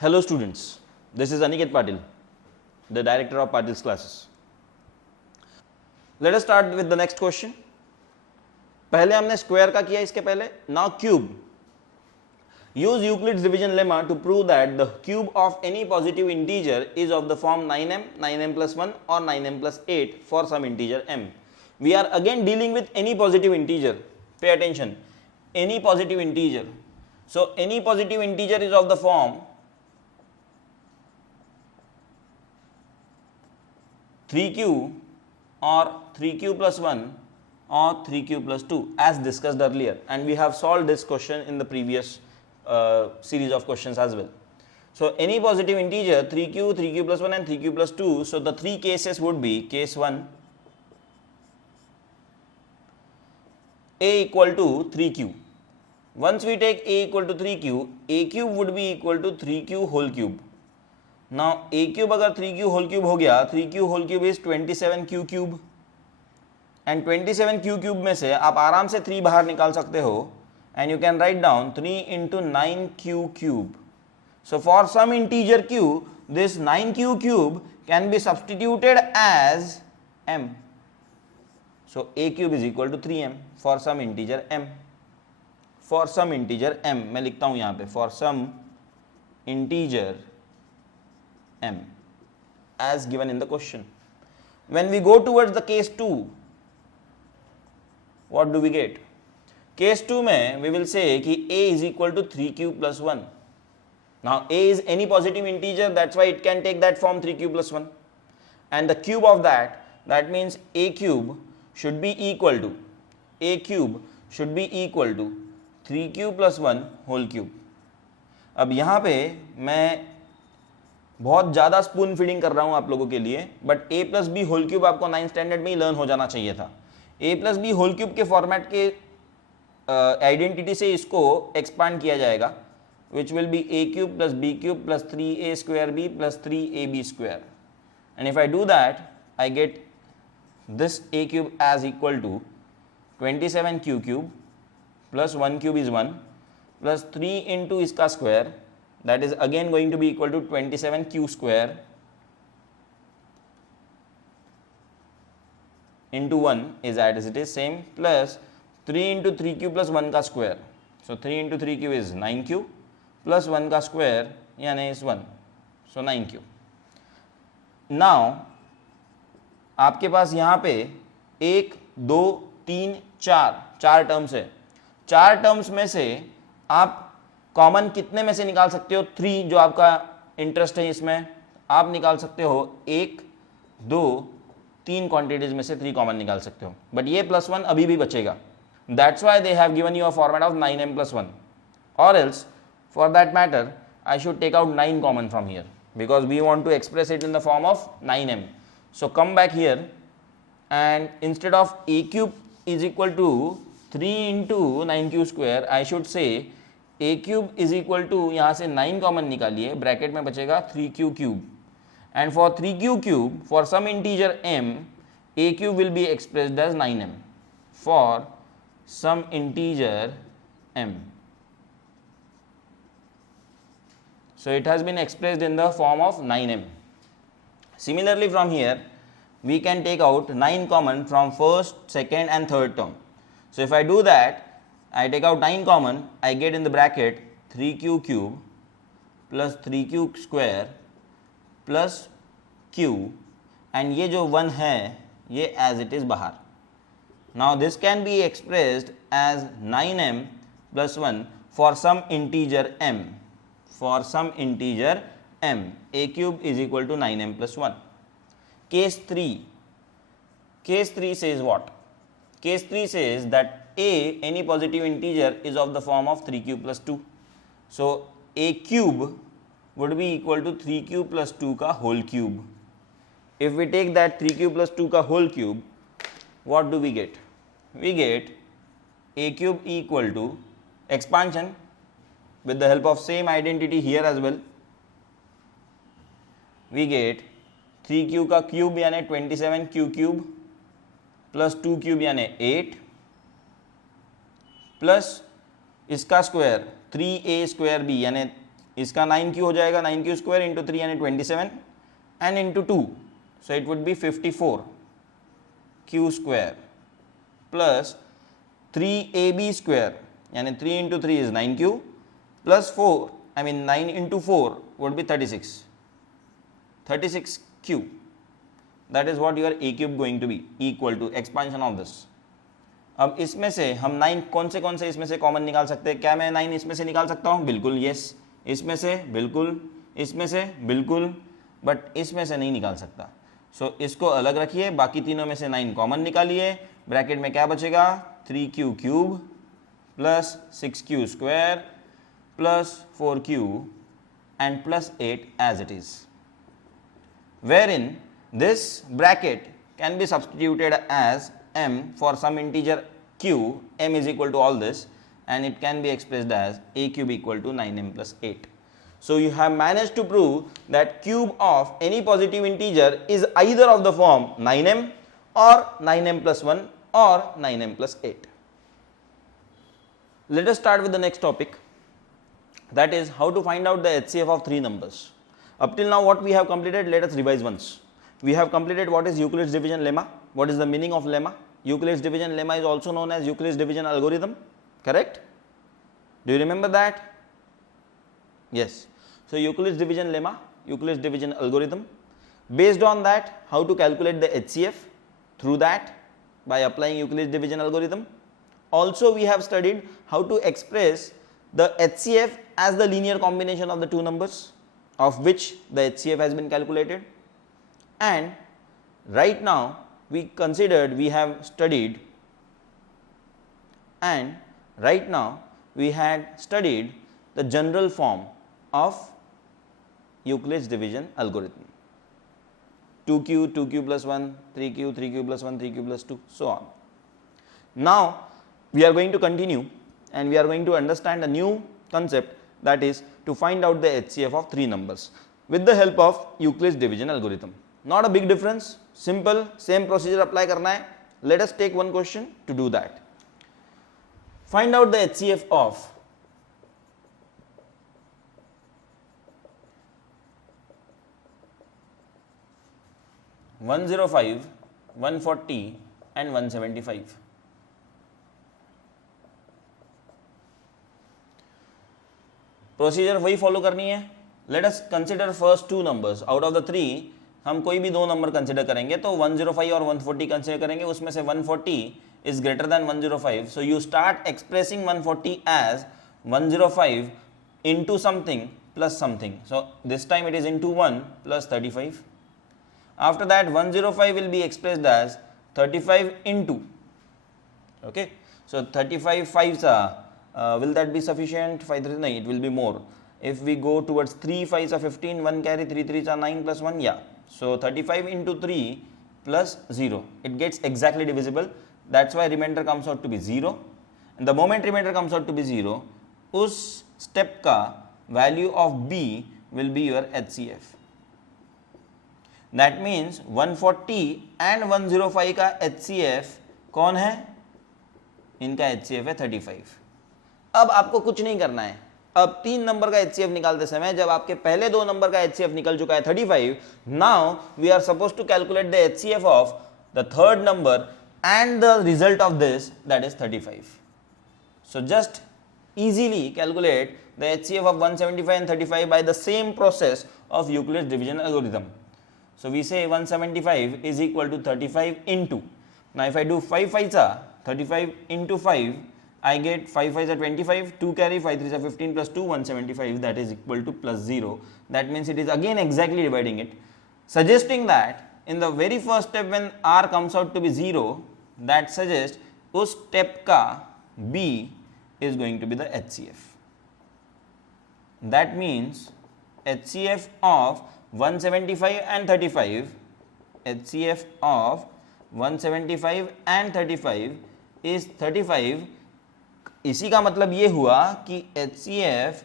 Hello students, this is Aniket Patil, the director of Patil's classes. Let us start with the next question. पहले हमने square का किया इसके पहले. Now cube. Use Euclid's division lemma to prove that the cube of any positive integer is of the form 9m, 9m plus 1 or 9m plus 8 for some integer m. We are again dealing with any positive integer. Pay attention. Any positive integer. So any positive integer is of the form 3q or 3q plus 1 or 3q plus 2 as discussed earlier, and we have solved this question in the previous series of questions as well. So any positive integer 3q, 3q plus 1 and 3q plus 2, so the three cases would be case 1, a equal to 3q. Once we take a equal to 3q, a cube would be equal to 3q whole cube. Now a cube अगर 3q whole cube हो गया, 3q whole cube is 27q cube, and 27q cube में से आप आराम से 3 बाहर निकाल सकते हो, and you can write down 3 into 9q cube. So for some integer q, this 9q cube can be substituted as m. So a cube is equal to 3m for some integer m. For some integer m, मैं लिखता हूँ यहाँ पे for some integer m as given in the question. When we go towards the case 2, what do we get? Case 2 में we will say कि a is equal to 3q plus 1. Now a is any positive integer, that's why it can take that form 3q plus 1, and the cube of that means a cube should be equal to 3q plus 1 whole cube. अब यहाँ पे मैं बहुत ज़्यादा spoon feeding कर रहा हूँ आप लोगों के लिए, but a plus B whole cube आपको 9th स्टैंडर्ड में ही लर्न हो जाना चाहिए था. a plus B whole cube के फॉर्मेट के आइडेंटिटी से इसको एक्सपांड किया जाएगा, which will be a cube plus B cube plus 3a square b plus 3ab square, and if I do that I get this a cube as equal to 27q cube plus 1 cube is 1 plus 3 into इसका स्क्वायर, that is again going to be equal to 27q square into 1 is as it is same, plus 3 into 3q plus 1 का square, so 3 into 3q is 9q plus 1 का square यानी is 1, so 9q. now आपके पास यहाँ पे 1 2 3 4 terms है. 4 terms में से आप कॉमन कितने में से निकाल सकते हो? 3, जो आपका इंटरेस्ट है इसमें, आप निकाल सकते हो 1 2 3 क्वांटिटीज में से 3 कॉमन निकाल सकते हो, बट ये प्लस 1 अभी भी बचेगा. That's why they have given you a format of 9m plus 1, और else for that matter I should take out 9 common from here because we want to express it in the form of 9m. So come back here and instead of a cube is equal to 3 into 9q square, I should say a cube is equal to, यहाँ से 9 common निकालिए, bracket में बचेगा 3q cube, and for 3q cube for some integer m, a cube will be expressed as 9m for some integer m. So it has been expressed in the form of 9m. Similarly from here we can take out 9 common from first, second and third term. So if I do that, I take out 9 common, I get in the bracket 3q cube plus 3q square plus q, and ये जो 1 है ये as it is बाहर. Now this can be expressed as 9m plus 1 for some integer m. For some integer m, a cube is equal to 9m plus 1. Case 3. Case 3 says what? Case 3 says that a, any positive integer, is of the form of 3q plus 2. So a cube would be equal to 3q plus 2 का whole cube. If we take that 3q plus 2 का whole cube, what do we get? We get a cube equal to expansion with the help of same identity here as well. We get 3q का cube यानी 27q cube plus 2 cube यानी 8 plus इसका square 3a square b यानी इसका 9q हो जाएगा, 9q square into 3 यानी 27 and into 2, so it would be 54q square plus 3ab square यानी 3 into 3 is 9q plus 4, I mean 9 into 4 would be 36q. That is what your a cube going to be equal to expansion of this. अब इसमें से हम 9 कौन से इसमें से common निकाल सकते हैं? क्या मैं 9 इसमें से निकाल सकता हूँ? बिल्कुल यस, इसमें से बिल्कुल, इसमें से बिल्कुल, बट इसमें से नहीं निकाल सकता. सो इसको अलग रखिए, बाकी तीनों में से 9 कॉमन निकालिए. ब्रैकेट में क्या बचेगा? 3q cube plus 6q square plus 4q and plus 8 as it is, wherein this bracket can be substituted as m for some integer q, m is equal to all this, and it can be expressed as a cube equal to 9m plus 8. So you have managed to prove that cube of any positive integer is either of the form 9m or 9m plus 1 or 9m plus 8. Let us start with the next topic, that is how to find out the HCF of three numbers. Up till now what we have completed, let us revise once. We have completed what is Euclid's division lemma. What is the meaning of lemma? Euclid's division lemma is also known as Euclid's division algorithm, correct? Do you remember that? Yes. So Euclid's division lemma, Euclid's division algorithm. Based on that, how to calculate the HCF through that by applying Euclid's division algorithm. Also we have studied how to express the HCF as the linear combination of the two numbers of which the HCF has been calculated. And right now we had studied the general form of Euclid's division algorithm. 2q, 2q plus 1, 3q, 3q plus 1, 3q plus 2, so on. Now we are going to continue and we are going to understand a new concept, that is to find out the HCF of three numbers with the help of Euclid's division algorithm. Not a big difference, simple, same procedure apply karna hai. Let us take one question to do that. Find out the HCF of 105, 140 and 175. Procedure वही follow करनी है. Let us consider first two numbers. Out of the three हम कोई भी दो number consider करेंगे, तो 105 और 140 कंसिडर करेंगे. उसमें से 140 is greater than 105, so you start expressing 140 as 105 into something plus something. So this time it is into 1 plus 35. After that 105 will be expressed as 35 into, okay, so 35 5s will that be sufficient? 5 3, no, it will be more. If we go towards 3 5s are 15, 1 carry, 3 3s are 9 plus 1, yeah. So 35 into 3 plus 0, it gets exactly divisible. That's why remainder comes out to be 0. And the moment remainder comes out to be 0, उस step का value of B will be your HCF. That means 140 and 105 का HCF कौन है? इनका HCF है 35. अब आपको कुछ नहीं करना है. अब तीन नंबर का HCF निकालते समय जब आपके पहले दो नंबर का HCF निकल चुका है 35, now we are suppose to calculate the HCF of the third number and the result of this, that is 35. So just easily calculate the HCF of 175 and 35 by the same process of Euclid's division algorithm. So we say 175 is equal to 35 into, now if I do 5 5s are 35 into 5, I get 5 5s are 25, 2 carry, 5 3s are 15 plus 2, 175, that is equal to plus 0. That means it is again exactly dividing it, suggesting that in the very first step when R comes out to be 0, that suggests उस step का B is going to be the HCF. That means HCF of 175 and 35, HCF of 175 and 35 is 35. इसी का मतलब ये हुआ कि HCF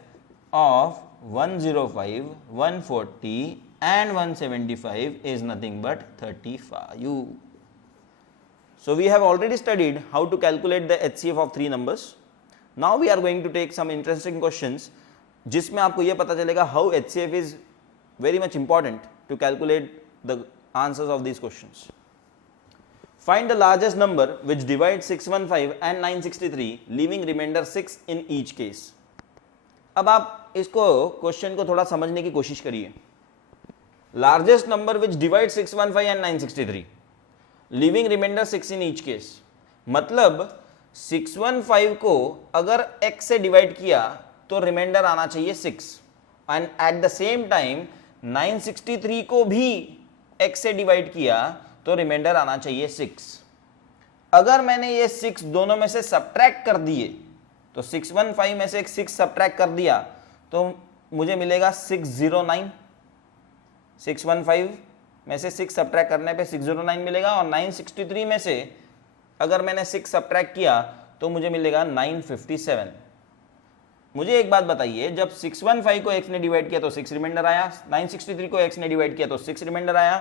of 105, 140 and 175 is nothing but 35. So we have already studied how to calculate the HCF of three numbers. Now we are going to take some interesting questions जिसमें आपको यह पता चलेगा how HCF is very much important to calculate the answers of these questions. Find the largest number which divides 615 and 963, leaving remainder 6 in each case. अब आप इसको question को थोड़ा समझने की कोशिश करिए. Largest number which divides 615 and 963, leaving remainder 6 in each case. मतलब 615 को अगर x से डिवाइड किया तो रिमाइंडर आना चाहिए 6, and at the same time 963 को भी x से डिवाइड किया तो रिमाइंडर आना चाहिए 6. अगर मैंने ये 6 दोनों में से सब्ट्रैक्ट कर दिए तो 615 में से एक 6 सब्ट्रैक्ट कर दिया तो मुझे मिलेगा 609. 615 में से 6 सब्ट्रैक्ट करने पे 609 मिलेगा, और 963 में से अगर मैंने 6 सब्ट्रैक्ट किया तो मुझे मिलेगा 957. मुझे एक बात बताइए, जब 615 को x ने डिवाइड किया तो 6 रिमाइंडर आया, 963 को x ने डिवाइड किया तो 6 रिमाइंडर आया,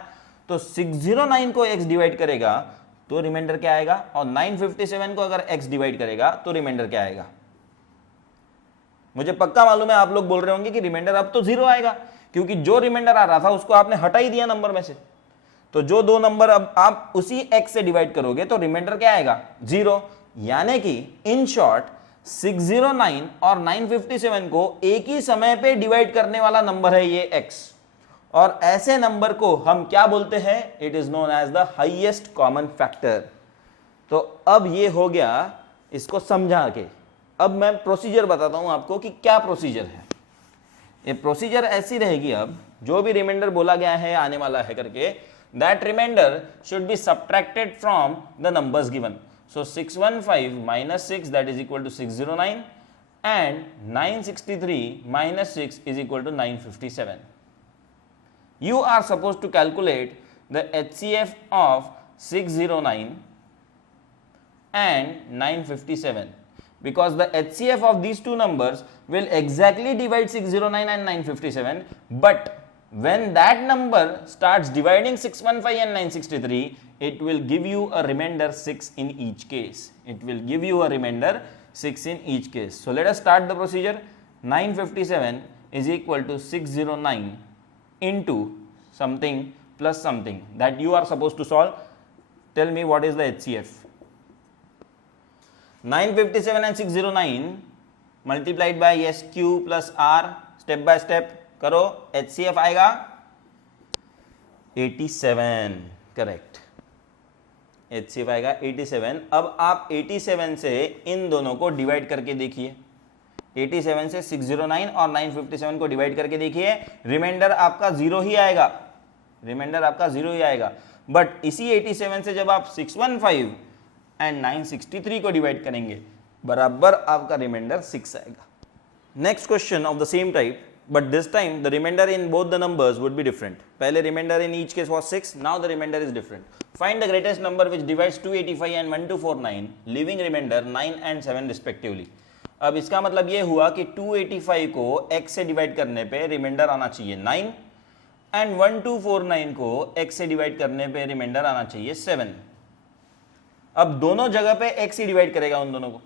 तो 609 को x डिवाइड करेगा तो रिमाइंडर क्या आएगा, और 957 को अगर x डिवाइड करेगा तो रिमाइंडर क्या आएगा. मुझे पक्का मालूम है आप लोग बोल रहे होंगे कि रिमाइंडर अब तो 0 आएगा, क्योंकि जो रिमाइंडर आ रहा था उसको आपने हटा ही दिया नंबर में से. तो जो दो नंबर अब आप उसी x से डिवाइड करोगे तो रिमाइंडर क्या आएगा, 0. यानी कि इन शॉर्ट 609 और 957 को एक ही समय पे डिवाइड करने वाला नंबर है ये x, और ऐसे नंबर को हम क्या बोलते हैं, it is known as the highest common factor. तो अब ये हो गया इसको समझा के. अब मैं प्रोसीजर बताता हूं आपको कि क्या प्रोसीजर है. ये प्रोसीजर ऐसी रहेगी, अब जो भी रिमाइंडर बोला गया है आने वाला है करके, that reminder should be subtracted from the numbers given. So 615 minus 6 that is equal to 609 and 963 minus 6 is equal to 957. You are supposed to calculate the HCF of 609 and 957, because the HCF of these two numbers will exactly divide 609 and 957, but when that number starts dividing 615 and 963, it will give you a remainder 6 in each case. It will give you a remainder 6 in each case. So let us start the procedure. 957 is equal to 609 into something plus something that you are supposed to solve. Tell me what is the HCF. 957 and 609 multiplied by SQ plus R, step by step करो. HCF आएगा 87, correct. HCF आएगा 87. अब आप 87 से इन दोनों को divide करके देखिए. 87 से 609 और 957 को डिवाइड करके देखिए, रिमाइंडर आपका 0 ही आएगा. रिमाइंडर आपका 0 ही आएगा. बट इसी 87 से जब आप 615 एंड 963 को डिवाइड करेंगे, बराबर आपका रिमाइंडर 6 आएगा. Next question of the same type, but this time the remainder in both the numbers would be different. पहले remainder in each case was 6, now the remainder is different. Find the greatest number which divides 285 and 1249, leaving remainder 9 and 7 respectively. अब इसका मतलब ये हुआ कि 285 को x से divide करने पे रिमाइंडर आना चाहिए 9, एंड 1249 को x से डिवाइड करने पे रिमाइंडर आना चाहिए 7. अब दोनों जगह पे x ही डिवाइड करेगा उन दोनों को,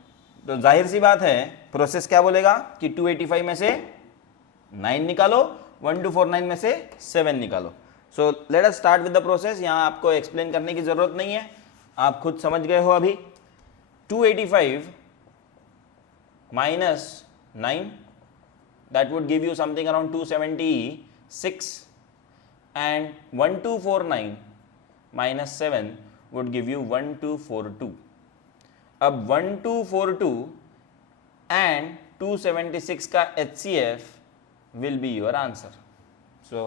तो जाहिर सी बात है प्रोसेस क्या बोलेगा कि 285 में से 9 निकालो, 1249 में से 7 निकालो. So let us start with the process. यहां आपको एक्सप्लेन करने की जरूरत नहीं है, आप खुद समझ गए हो अभी. 285 minus 9, that would give you something around 276, and 1249 minus 7 would give you 1242. अब 1242 and 276 का HCF will be your answer. So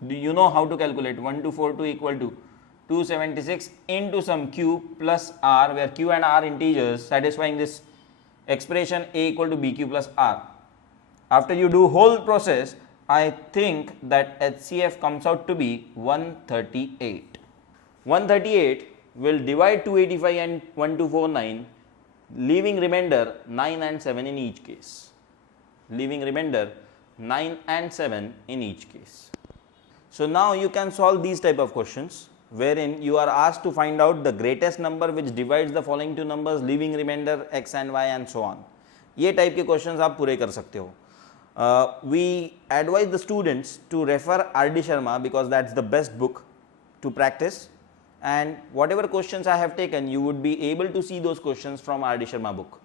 do you know how to calculate? 1242 equal to 276 into some q plus r, where q and r integers, satisfying this expression a equal to bq plus r. After you do whole process, I think that HCF comes out to be 138. 138 will divide 285 and 1249, leaving remainder 9 and 7 in each case. Leaving remainder 9 and 7 in each case. So now you can solve these type of questions wherein you are asked to find out the greatest number which divides the following two numbers, leaving remainder x and y and so on. ये type के questions आप पूरे कर सकते हो. we advise the students to refer R.D. Sharma because that's the best book to practice, and whatever questions I have taken, you would be able to see those questions from R.D. Sharma book.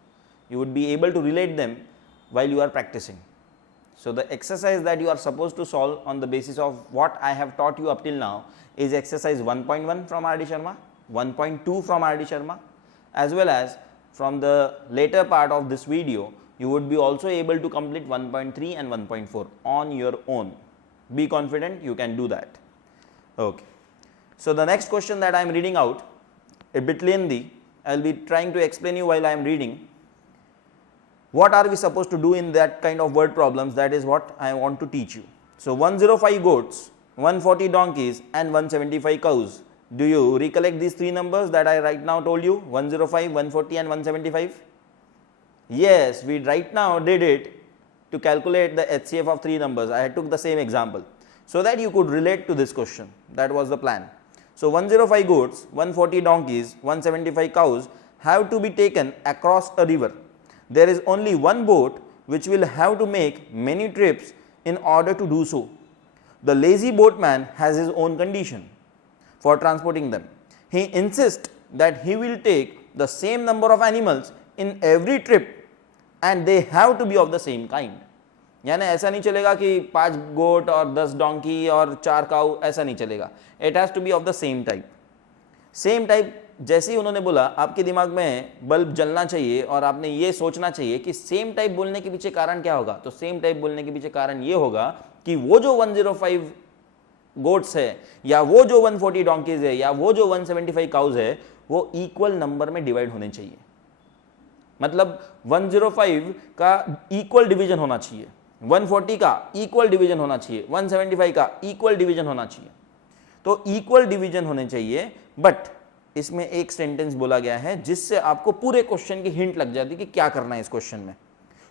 You would be able to relate them while you are practicing. So the exercise that you are supposed to solve on the basis of what I have taught you up till now is exercise 1.1 from R.D. Sharma, 1.2 from R.D. Sharma, as well as from the later part of this video, you would be also able to complete 1.3 and 1.4 on your own. Be confident, you can do that. Okay. So the next question that I am reading out, a bit lengthy, I will be trying to explain you while I am reading. What are we supposed to do in that kind of word problems? That is what I want to teach you. So 105 goats, 140 donkeys and 175 cows. Do you recollect these three numbers that I right now told you? 105, 140 and 175? Yes, we right now did it to calculate the HCF of three numbers. I took the same example so that you could relate to this question. That was the plan. So 105 goats, 140 donkeys, 175 cows have to be taken across a river. There is only one boat which will have to make many trips in order to do so. The lazy boatman has his own condition for transporting them. He insists that he will take the same number of animals in every trip and they have to be of the same kind. यानी ऐसा नहीं चलेगा कि 5 गोट और 10 donkey और 4 काऊ, ऐसा नहीं चलेगा. It has to be of the same type. Same type जैसे ही उन्होंने बोला, आपके दिमाग में बल्ब जलना चाहिए और आपने ये सोचना चाहिए कि सेम टाइप बोलने के पीछे कारण क्या होगा. तो सेम टाइप बोलने के पीछे कारण ये होगा कि वो जो 105 गोट्स है या वो जो 140 डोंकीज है या वो जो 175 काउज है वो इक्वल नंबर में डिवाइड होने चाहिए. मतलब 105 का इक्वल डिवीजन होना चाहिए, 140 का इक्वल डिवीजन होना चाहिए, 175 का इक्वल डिवीजन होना चाहिए. तो इक्वल डिवीजन होने चाहिए. बट इसमें एक सेंटेंस बोला गया है जिससे आपको पूरे क्वेश्चन की हिंट लग जाती है कि क्या करना है इस क्वेश्चन में.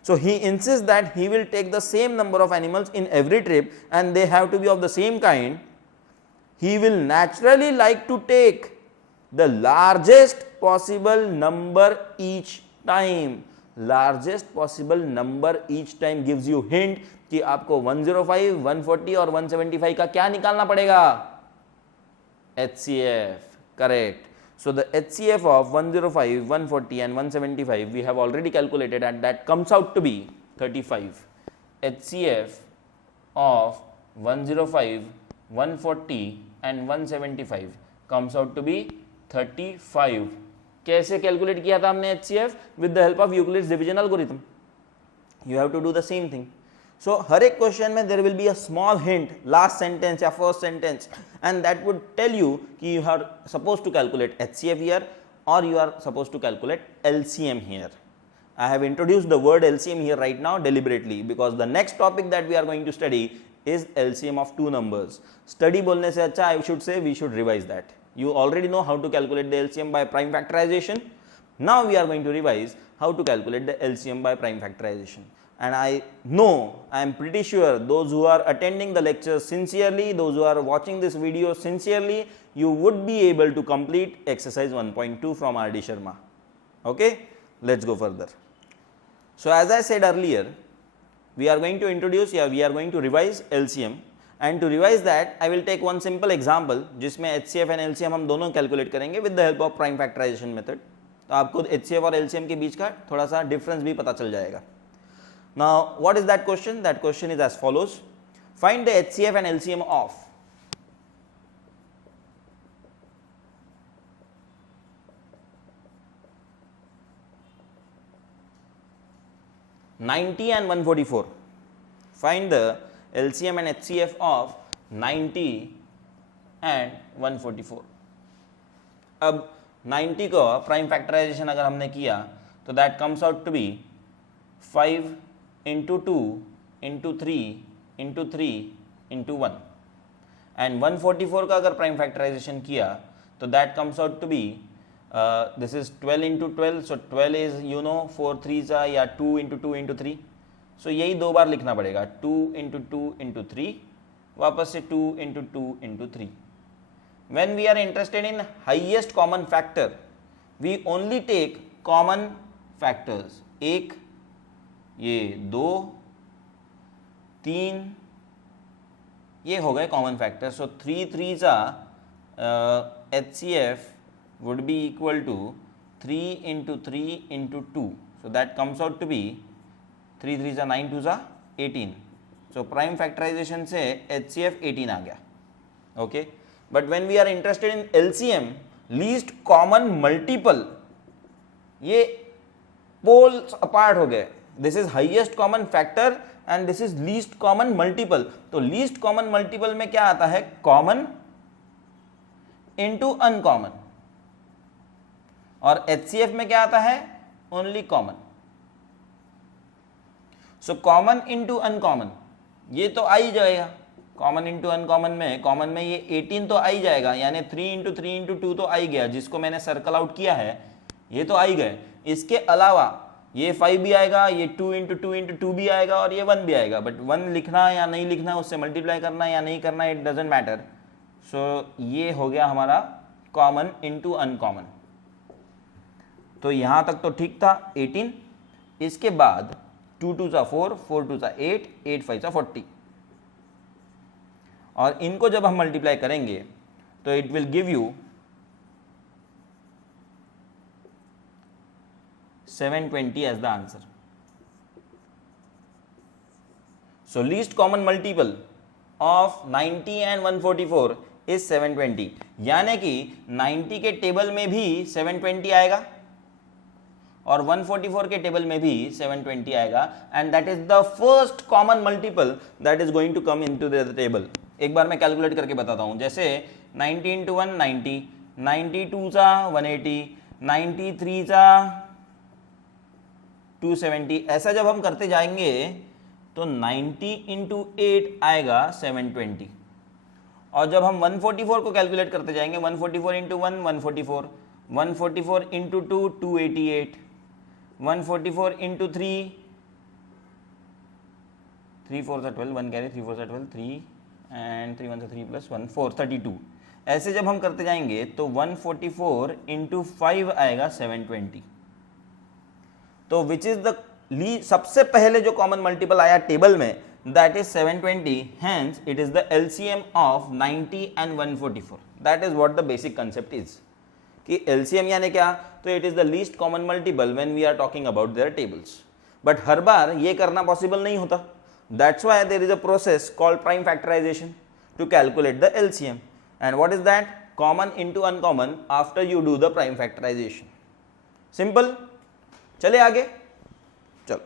So he insists that he will take the same number of animals in every trip and they have to be of the same kind. He will naturally like to take the largest possible number each time. Largest possible number each time gives you hint कि आपको 105, 140 और 175 का क्या निकालना पड़ेगा? HCF. Correct. So the HCF of 105, 140 and 175 we have already calculated and that comes out to be 35. HCF of 105, 140 and 175 comes out to be 35. कैसे calculate किया था हमने HCF? With the help of Euclid's division algorithm. You have to do the same thing. So हर एक question में there will be a small hint, last sentence या first sentence, and that would tell you कि you are supposed to calculate HCF here or you are supposed to calculate LCM here. I have introduced the word LCM here right now deliberately because the next topic that we are going to study is LCM of two numbers. Study बोलने से अच्छा I should say we should revise that. You already know how to calculate the LCM by prime factorization. Now we are going to revise how to calculate the LCM by prime factorization. And I know, I am pretty sure those who are attending the lectures sincerely, those who are watching this video sincerely, you would be able to complete exercise 1.2 from R.D. Sharma. Okay, let's go further. So as I said earlier, we are going to introduce, we are going to revise LCM, and to revise that I will take one simple example जिसमें HCF and LCM हम दोनों calculate करेंगे with the help of prime factorization method. तो आपको HCF और LCM के बीच का थोड़ा सा difference भी पता चल जाएगा. Now, what is that question? That question is as follows. Find the HCF and LCM of $90 and $144. Find the LCM and HCF of 90 and 144. अब 90 को प्राइम फैक्टराइजेशन अगर हमने किया तो that comes out to be 5 into 2 into 3 into 3 into 1 and 144 का अगर prime factorization किया तो that comes out to be this is 12 into 12, so 12 is 4 3s या 2 into 2 into 3, so यही दो बार लिखना पड़ेगा 2 into 2 into 3 वापस से 2 into 2 into 3. When we are interested in highest common factor, we only take common factors. एक, ये 2 3 ये हो गए common factor. So 3 3s HCF would be equal to 3 into 3 into 2. So that comes out to be 3 3s 9 2s 18. So prime factorization से HCF 18 आ गया. Okay, but when we are interested in LCM, least common multiple, ये poles apart हो गए. This is highest common factor and this is least common multiple. तो least common multiple में क्या आता है? Common into uncommon. और HCF में क्या आता है? Only common. So common into uncommon, ये तो आ ही जाएगा. कॉमन इंटू अनकॉमन में, कॉमन में ये 18 तो आ ही जाएगा, यानी 3 इंटू 3 इंटू 2 तो आ ही गया, जिसको मैंने सर्कल आउट किया है ये तो आ ही गए. इसके अलावा ये 5 भी आएगा, ये 2 इंटू 2 इंटू 2 भी आएगा और ये 1 भी आएगा. बट 1 लिखना या नहीं लिखना, उससे मल्टीप्लाई करना या नहीं करना, इट डजेंट मैटर. सो ये हो गया हमारा कॉमन इंटू अनकॉमन. तो यहां तक तो ठीक था 18. इसके बाद 2 2 4, 4 2 8, 8 5 40. और इनको जब हम मल्टीप्लाई करेंगे तो it will give you 720 as the answer. So least common multiple of 90 and 144 is 720. यानी कि 90 के टेबल में भी 720 आएगा और 144 के टेबल में भी 720 आएगा. And that is the first common multiple that is going to come into the table. एक बार मैं कैलकुलेट करके बताता हूं. जैसे 90 इंटू 1 90, 92 सा 180, 93 सा 270. ऐसा जब हम करते जाएंगे तो 90 इंटू 8 आएगा 720. और जब हम 144 को कैलकुलेट करते जाएंगे, 144 इंटू 1 144, 144 इंटू 2 288, 144 इंटू 3 3 4 सा 12, 1 कैरी 3 4 सा 12, 3 एंड 3 1 से 3 प्लस 1 4 32. ऐसे जब हम करते जाएंगे तो 144 इंटू 5 आएगा 720. तो विच इज द सबसे पहले जो कॉमन मल्टीपल आया टेबल में, that is 720. Hence it is the LCM of 90 and 144. That is what the basic concept is. कि LCM यानी क्या? तो it is the least common multiple when we are talking about their tables. But हर बार ये करना possible नहीं होता. That's why there is a process called prime factorization to calculate the LCM. And what is that? Common into uncommon after you do the prime factorization. Simple. चले आगे. चलो.